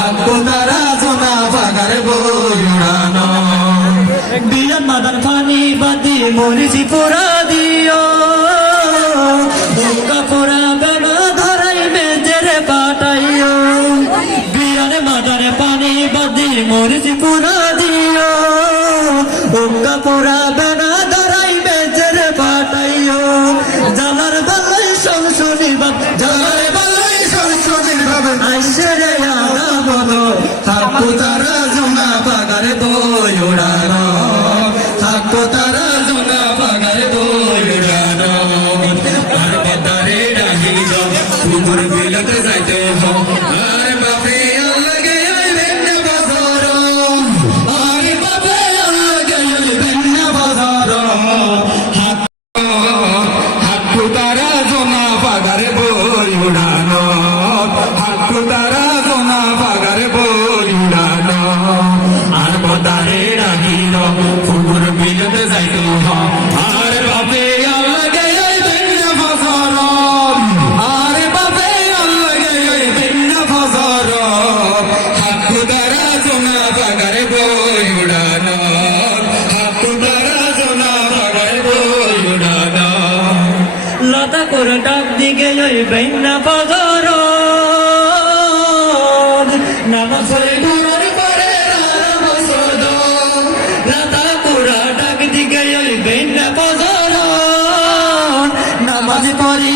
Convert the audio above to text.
হাক্কু তারা জোনা বাগারে বই উড়ানো মাদান ফানি বাদি মরিচি পোড়া দিও। দুর্গা পোড়া বেড়া ধরাই মেজেরে পাঠাইও বিয়ান মাদারে পানি বাদি মরিচি পোড়া দিও। দুর্গা পোড়া বেড়া ধরাই মেজেরে পাঠাইও জালার বালাই সংশুনিবাদ যারে বালাই সংসদের ভাবে আইসে বাগারে বই উড়ানো হাক্কু তারা জোনা বাগারে বই উড়ানো আর বাদারে ডাহি যাও কুকুর বিলাতে যাইতে হো আর বাপে আল্লাগে আইবেন বাজার আর বাপে হাক্কু তারা জোনা বাগারে বই হাক্কু তারা জোনা বাগারে বই উড়ানো। লতা করে ডাক দিকে ওই বেন্না বাজার ভিন্ন বজরণ নামাজ পড়ি